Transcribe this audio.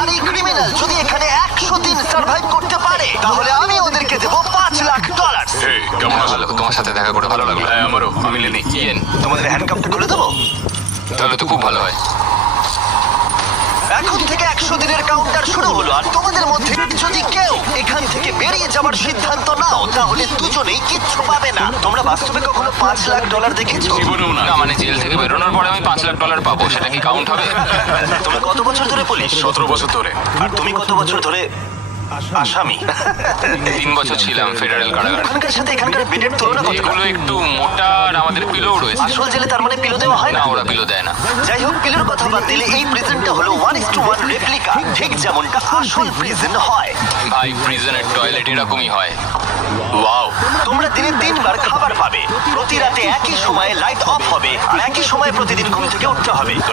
আর এই ক্রিমিনাল যদি এখানে 100 দিন সার্ভাইভ করতে পারে তাহলে আমি ওদেরকে দেবো $5,00,000। এই কেমন আছো? ভালো, তোমার সাথে দেখা করে ভালো লাগলো। হ্যাঁ আমারও। আমি লেনি। ইয়েন, তোমাদের হ্যান্ডকাপটা খুলে দেবো? তাহলে তো খুব ভালো হয়। এখন থেকে 100 দিনের কাউন্টার শুরু হলো আর তোমাদের মধ্যে যদি কেউ এখান থেকে বেরিয়ে যাওয়ার সিদ্ধান্ত নাও তাহলে দুজনেই কিচ্ছু পাবে না। তোমরা বাস্তবে কখনো $5,00,000 দেখেছো? জীবনেও না। না মানে জেল থেকে বেরোনোর পরে আমি $5,00,000 পাবো, সেটা কি কাউন্ট হবে? তোমরা কত বছর ধরে পুলিশ? 17 বছর ধরে। আর তুমি কত বছর ধরে আসামি? 3 বছর ছিলাম ফেডারেল কারাগারে। ওখানকার সাথে এখানকার বেডের তুলনা কত? এগুলো একটু মোটা আর আমাদের পিলোও রয়েছে। আসল জেলে তার মানে পিলো দেওয়া হয় না, না? ওরা পিলো দেয় না। যাই হোক, পিলোর কথা বাদ দিলে এই প্রিজনটা হলো 1:1 রেপ্লিকা, ঠিক যেমনটা আসল প্রিজন হয়। ভাই, প্রিজনের টয়লেট এরকমই হয়। ওয়াও। তোমরা দিনে 3 বার খাবার পাবে, প্রতি রাতে একই সময়ে লাইট অফ হবে আর একই সময়ে প্রতিদিন ঘুম থেকে উঠতে হবে। তো